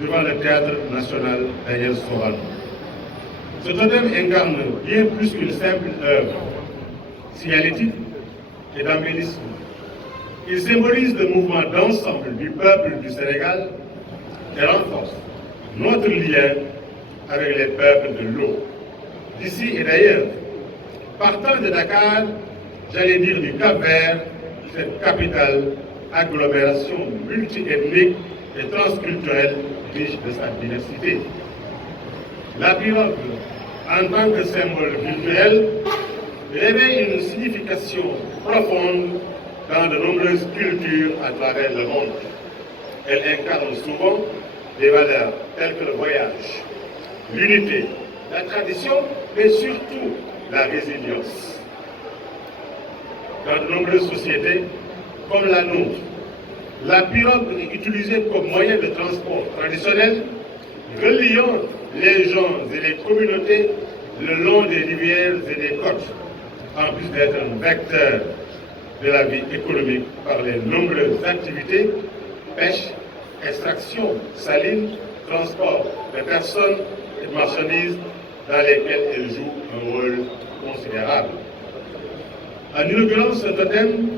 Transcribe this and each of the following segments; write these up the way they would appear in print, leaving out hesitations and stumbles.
devant le Théâtre national Daniel Sorano. Ce totem incarne bien plus qu'une simple œuvre signalétique et d'embellissement. Il symbolise le mouvement d'ensemble du peuple du Sénégal et renforce notre lien avec les peuples de l'eau, d'ici et d'ailleurs. Partant de Dakar, j'allais dire du Cap-Vert, cette capitale agglomération multiethnique et transculturelle riche de sa diversité. La pirogue, en tant que symbole culturel, revêt une signification profonde dans de nombreuses cultures à travers le monde. Elle incarne souvent des valeurs telles que le voyage, l'unité, la tradition, mais surtout la résilience. Dans de nombreuses sociétés, comme la nôtre, la pirogue est utilisée comme moyen de transport traditionnel, reliant les gens et les communautés le long des rivières et des côtes, en plus d'être un vecteur de la vie économique par les nombreuses activités, pêche, extraction, saline, transport de personnes et de marchandises dans lesquelles elle joue un rôle considérable. En inaugurant ce totem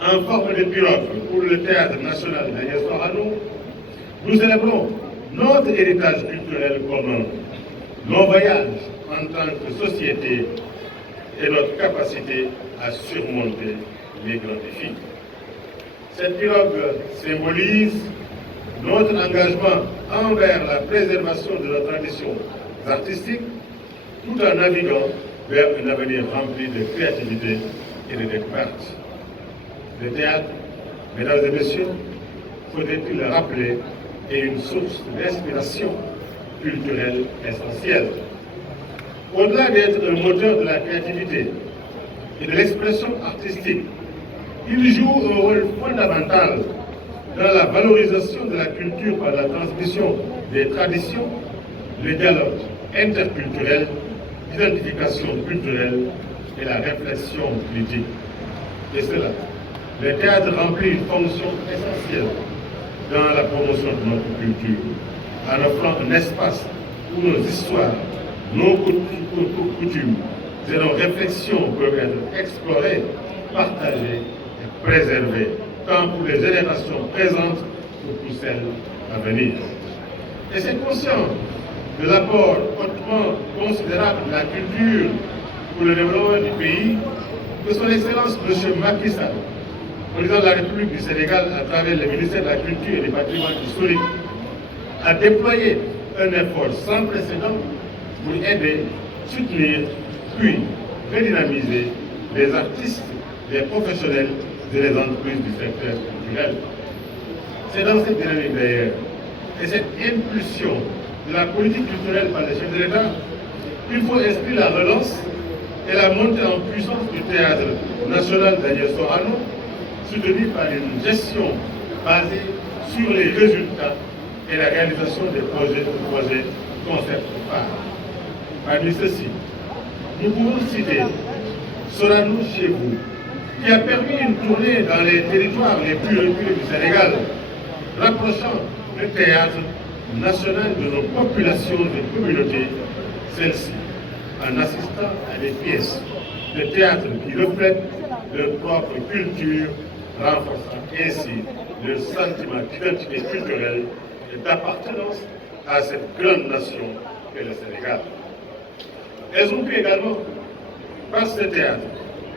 en forme de pirogue pour le Théâtre national Daniel Sorano, nous célébrons notre héritage culturel commun, nos voyages en tant que société et notre capacité à surmonter les grands défis. Cette pirogue symbolise notre engagement envers la préservation de nos traditions artistiques tout en naviguant vers un avenir rempli de créativité et de découverte. Le théâtre, mesdames et messieurs, faudrait-il le rappeler, est une source d'inspiration culturelle essentielle. Au-delà d'être un moteur de la créativité et de l'expression artistique, il joue un rôle fondamental dans la valorisation de la culture par la transmission des traditions, le dialogue interculturel, l'identification culturelle et la réflexion critique. Et cela, le théâtre remplit une fonction essentielle dans la promotion de notre culture, en offrant un espace où nos histoires, nos coutumes et nos réflexions peuvent être explorées, partagées et préservées, tant pour les générations présentes que pour celles à venir. Et c'est conscient de l'apport hautement considérable de la culture pour le développement du pays que son Excellence M. Macky Sall, président de la République du Sénégal, à travers le ministère de la Culture et du Patrimoine historique, a déployé un effort sans précédent pour aider, soutenir, puis redynamiser les artistes, les professionnels et les entreprises du secteur culturel. C'est dans cette dynamique d'ailleurs et cette impulsion de la politique culturelle par les chefs de l'État qu'il faut inscrire la relance et la montée en puissance du Théâtre national Daniel Sorano, soutenu par une gestion basée sur les résultats et la réalisation des projets concept phares. Parmi ceux-ci, nous pouvons citer Sorano chez vous, qui a permis une tournée dans les territoires les plus reculés du Sénégal, rapprochant le théâtre national de nos populations et communautés, celles-ci, en assistant à des pièces de théâtre qui reflètent leur propre culture, renforçant ainsi le sentiment d'identité culturelle et d'appartenance à cette grande nation qu'est le Sénégal. Elles ont pu également, par ce théâtre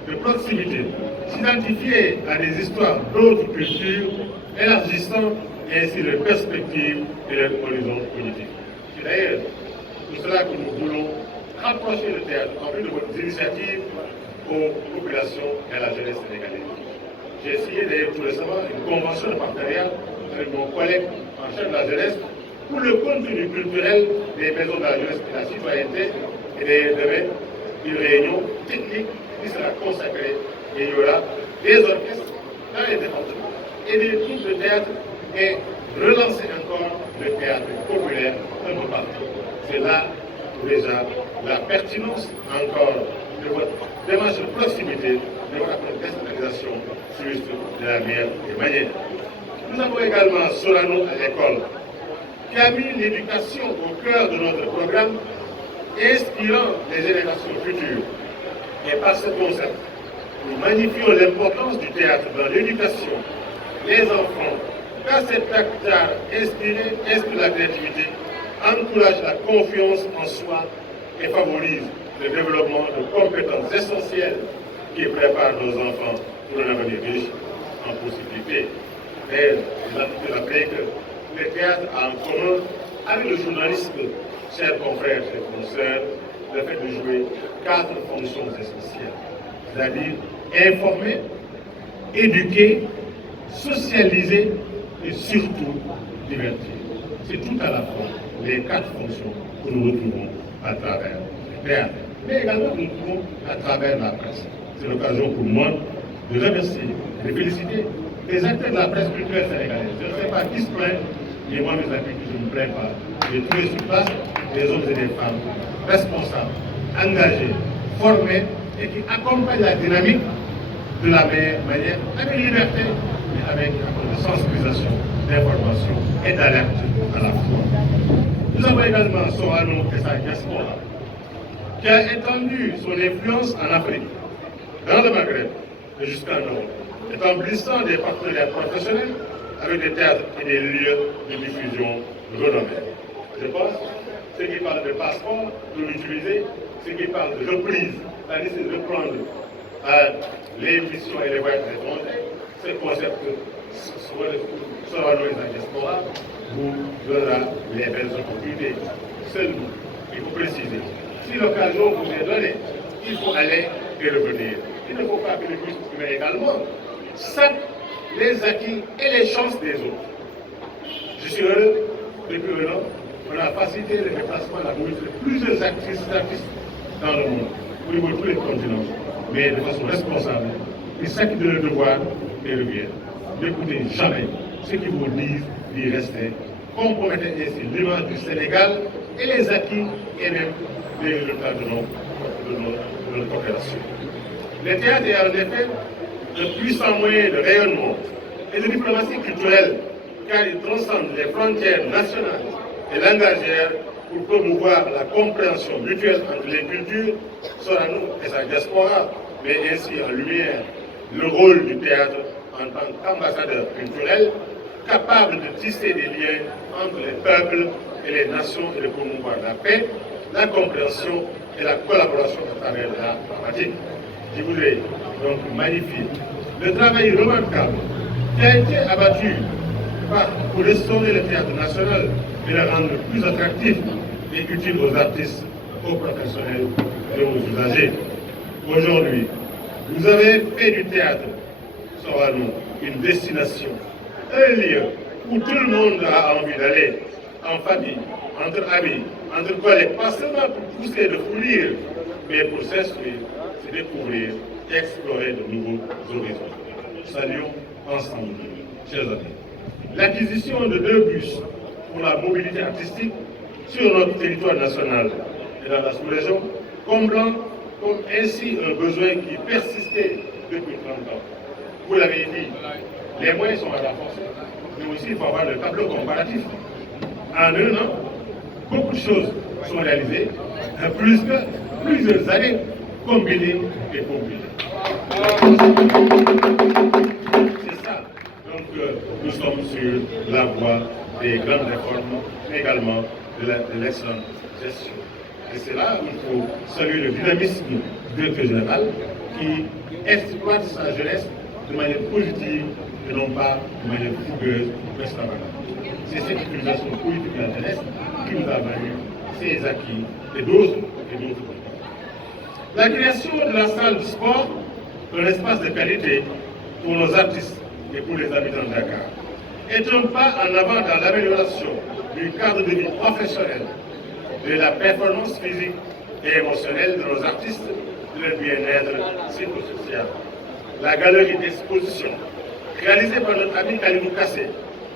de proximité, s'identifier à des histoires d'autres cultures, élargissant ainsi leurs perspectives et leurs horizons politiques. C'est d'ailleurs pour cela que nous voulons rapprocher le théâtre en vue de votre initiative aux populations et à la jeunesse sénégalaise. J'ai signé d'ailleurs tout récemment une convention de partenariat avec mon collègue en charge de la jeunesse pour le contenu culturel des maisons de la jeunesse et de la citoyenneté. Et d'ailleurs demain, une réunion technique qui sera consacrée et il y aura des orchestres dans les départements et des troupes de théâtre et relancer encore le théâtre populaire un peu partout. C'est là déjà la pertinence encore de votre démarche de proximité, de votre décentralisation juste de la meilleure des manières. Nous avons également Sorano à l'école, qui a mis l'éducation au cœur de notre programme, inspirant les générations futures. Et par ce concept, nous magnifions l'importance du théâtre dans l'éducation des enfants, car cet acte d'art inspire la créativité, encourage la confiance en soi et favorise le développement de compétences essentielles qui préparent nos enfants pour un avenir riche en possibilités. Et nous avons rappelé que le théâtre a en commun avec le journalisme, chers confrères, chers consoeurs, le fait de jouer 4 fonctions essentielles, c'est-à-dire informer, éduquer, socialiser et surtout divertir. C'est tout à la fois les 4 fonctions que nous retrouvons à travers le théâtre, mais également nous retrouvons à travers la presse. C'est l'occasion pour moi de remercier, de féliciter les acteurs de la presse culturelle sénégalaise. Je ne sais pas qui se plaint, mais moi, mes amis, je ne me plains pas. J'ai trouvé sur place des hommes et des femmes responsables, engagés, formés et qui accompagnent la dynamique de la meilleure manière, avec liberté, mais avec un peu de sensibilisation, d'information et d'alerte à la fois. Nous avons également Sorano et sa diaspora, qui a étendu son influence en Afrique, dans le Maghreb et jusqu'en Europe, établissant des partenariats professionnels avec des théâtres et des lieux de diffusion renommés. Je pense, ceux qui parlent de passeport, de l'utiliser, ceux qui parlent de reprise, c'est-à-dire de reprendre les missions et les voyages étrangers, ce concept Sorano et sa diaspora vous donnera les belles opportunités. Seulement, il faut préciser, si l'occasion vous est donnée, il faut aller et revenir. Il ne faut pas que le ministre, mais également, sape les acquis et les chances des autres. Je suis heureux, depuis un an, on a facilité le déplacement de la mobilité de plusieurs actrices et artistes dans le monde, au niveau de tous les continents, mais de façon responsable. Ils s'acquittent de leur devoir et reviennent. N'écoutez jamais ce qu'ils vous disent d'y rester. Compromettez ainsi l'image du Sénégal et les acquis et même les résultats de notre coopération. Le théâtre est en effet un puissant moyen de rayonnement et de diplomatie culturelle, car il transcende les frontières nationales et langagières pour promouvoir la compréhension mutuelle entre les cultures, Sorano et sa diaspora, mais ainsi en lumière le rôle du théâtre en tant qu'ambassadeur culturel, capable de tisser des liens entre les peuples et les nations et de promouvoir la paix, la compréhension et la collaboration à travers l'art dramatique. Je voudrais donc magnifier le travail remarquable qui a été abattu pour restaurer le théâtre national et le rendre plus attractif et utile aux artistes, aux professionnels et aux usagers. Aujourd'hui, vous avez fait du théâtre Sorano une destination, un lieu où tout le monde a envie d'aller, en famille, entre amis, entre collègues, pas seulement pour pousser de foulir, mais pour s'instruire, se découvrir, explorer de nouveaux horizons. Saluons ensemble, chers amis, l'acquisition de 2 bus pour la mobilité artistique sur notre territoire national et dans la sous-région, comblant comme ainsi un besoin qui persistait depuis 30 ans. Vous l'avez dit, les moyens sont à la force, mais aussi il faut avoir le tableau comparatif. En un an, beaucoup de choses sont réalisées, plus que plusieurs années combinées et combinées. C'est ça. Donc nous sommes sur la voie des grandes réformes, mais également de l'excellente gestion. Et c'est là où il faut saluer le dynamisme du directeur général qui exploite sa jeunesse de manière positive et non pas de manière fougueuse ou extravagante. C'est cette utilisation politique de la jeunesse qui nous a valu ces acquis et d'autres. La création de la salle de sport, un espace de qualité pour nos artistes et pour les habitants de Dakar, est un pas en avant dans l'amélioration du cadre de vie professionnel, de la performance physique et émotionnelle de nos artistes, de leur bien-être psychosocial. La galerie d'exposition, réalisée par notre ami Kalidou Kassé,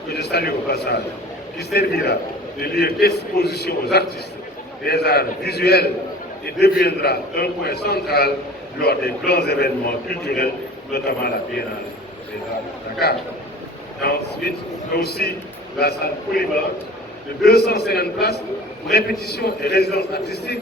que je salue au passage, qui servira de lieu d'exposition aux artistes des arts visuels et deviendra un point central lors des grands événements culturels, notamment la Biennale des Arts de Dakar. Ensuite, aussi la salle polyvalente de 250 places pour répétition et résidence artistique,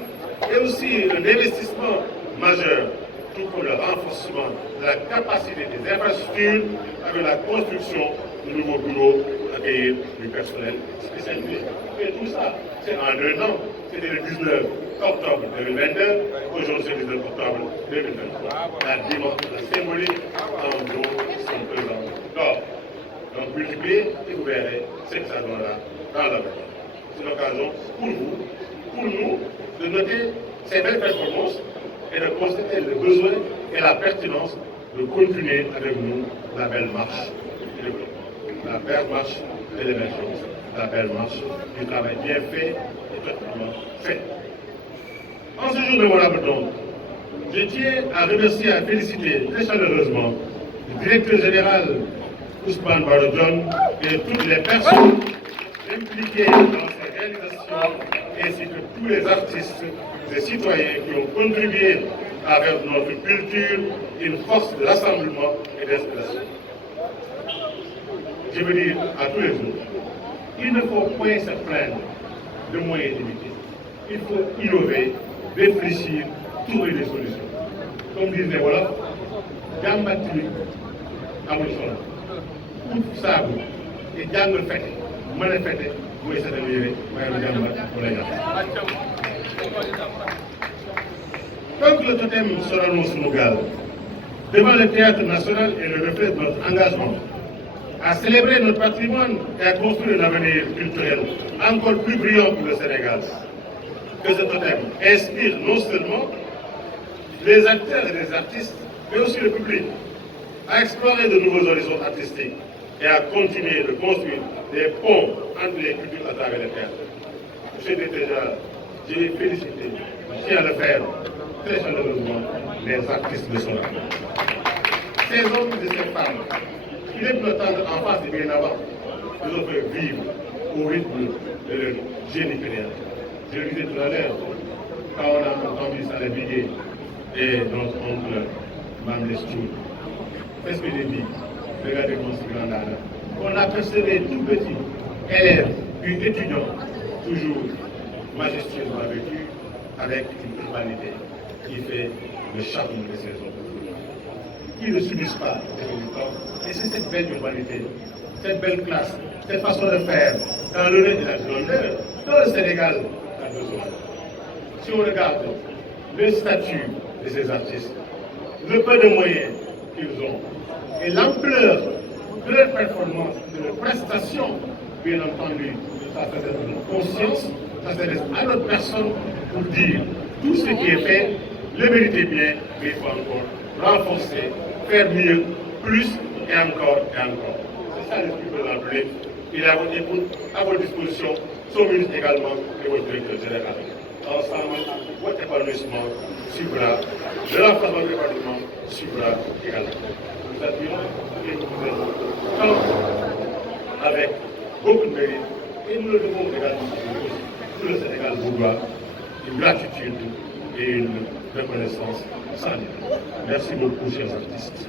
et aussi un investissement majeur, tout comme le renforcement de la capacité des infrastructures avec la construction de nouveaux bureaux pour accueillir du personnel spécialisé. Et tout ça, c'est en 2 ans. C'était le 19 octobre 2022, aujourd'hui c'est le 19 octobre 2023. La symbolique en gros sont présents d'or. Donc multipliez et vous verrez ce que ça donnera dans l'avenir. C'est l'occasion pour vous, pour nous, de noter ces belles performances et de constater le besoin et la pertinence de continuer avec nous la belle marche du développement, la belle marche de l'émergence, la belle marche du travail bien fait et totalement fait. En ce jour mémorable donc, je tiens à remercier et à féliciter très chaleureusement le directeur général Ousmane Baro Dione et toutes les personnes impliquées dans ces réalisations, ainsi que tous les artistes et citoyens qui ont contribué à faire de notre culture une force de rassemblement et d'inspiration. Je veux dire à tous les autres, il ne faut point se plaindre de moyens limités. Il faut innover, réfléchir, trouver des solutions. Comme disent les Wolofs, jàmbat li amul solo. Ut saabu te jàng fete mën a fete mooy sa dem yére waaye jàmbat wala yàq. Donc le totem Sorano Sunugal, devant le théâtre national et le reflet de notre engagement à célébrer notre patrimoine et à construire un avenir culturel encore plus brillant pour le Sénégal, que ce totem inspire non seulement les acteurs et les artistes, mais aussi le public, à explorer de nouveaux horizons artistiques et à continuer de construire des ponts entre les cultures à travers le théâtre. Monsieur déjà, j'ai félicité, je tiens à le faire très chaleureusement, les artistes de Sorano. Ces hommes et ces femmes, il est le temps en face et bien avant, nous ont fait vivre au rythme de leur génie créateur. Je le disais tout à l'heure, quand on a entendu ça, Bigué et notre oncle Mamles Chou, qu'est-ce que j'ai dit? Regardez mon si grand âge. On a persévéré tout petit, élève, puis étudiant, toujours majestueusement vécu, avec une humanité qui fait le charme de ces hommes. Qui ne subissent pas les temps. Et c'est cette belle humanité, cette belle classe, cette façon de faire, dans le nez de la grandeur, dont le Sénégal a besoin. Si on regarde le statut de ces artistes, le peu de moyens qu'ils ont, et l'ampleur de leur performance, de leur prestation, bien entendu, ça s'adresse à notre conscience, ça s'adresse à notre personne pour dire tout ce qui est fait, le méritez bien, mais il faut encore renforcer, faire mieux, plus et encore et encore. C'est ça l'esprit de l'Assemblée. Il est à votre écoute, à votre disposition, son ministre également et votre directeur général. Ensemble, votre épanouissement suivra, le renforcement de l'épanouissement suivra également. Nous appuyons et nous vous aidons avec beaucoup de mérite et nous le devons également tout le Sénégal vous doit une gratitude et une reconnaissance sans limite. Merci beaucoup, chers artistes.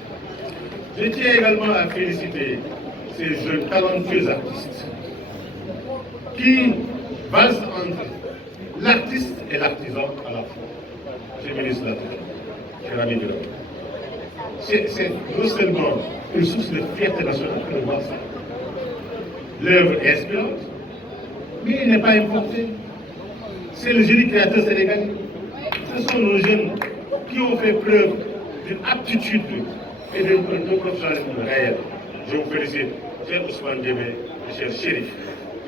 Je tiens également à féliciter ces jeunes talentueux artistes qui valsent entre l'artiste et l'artisan à la fois. Monsieur le ministre de la Culture, cher ami de l'homme. C'est non seulement une source de fierté nationale que de voir ça. L'œuvre est inspirante, mais il n'est pas importé. C'est le génie créateur sénégalais. Ce sont nos jeunes qui ont fait preuve d'une aptitude et d'un professionnalisme réel. Je vous félicite, cher Ousmane Djemé et cher Chérif.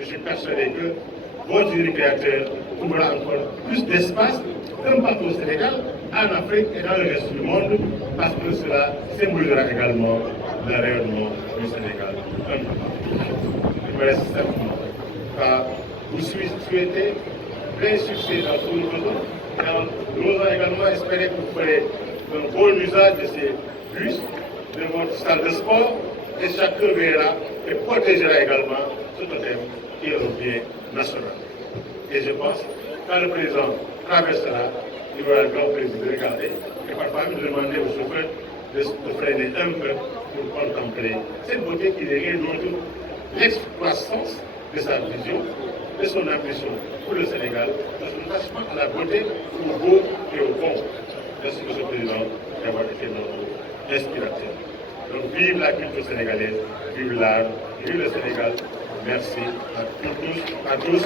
Je suis persuadé que votre génie créateur trouvera encore plus d'espace, un partout au Sénégal, en Afrique et dans le reste du monde, parce que cela symbolisera également le rayonnement du Sénégal. Je me laisse simplement car vous souhaitez plein succès dans tout le monde. Nous allons également espérer que vous ferez un bon usage de ces bus, de votre salle de sport, et chacun verra et protégera également ce totem qui est au bien national. Et je pense, quand le président traversera, il aura le grand plaisir de regarder et parfois même de demander au chauffeur de freiner un peu pour contempler cette beauté qui n'est rien d'autre, l'excroissance de sa vision, et son ambition pour le Sénégal, parce qu'on ne passe pas à la beauté, au beau et au bon. Merci, M. le Président, d'avoir été notre inspirateur. Donc, vive la culture sénégalaise, vive l'art, vive le Sénégal. Merci à tous.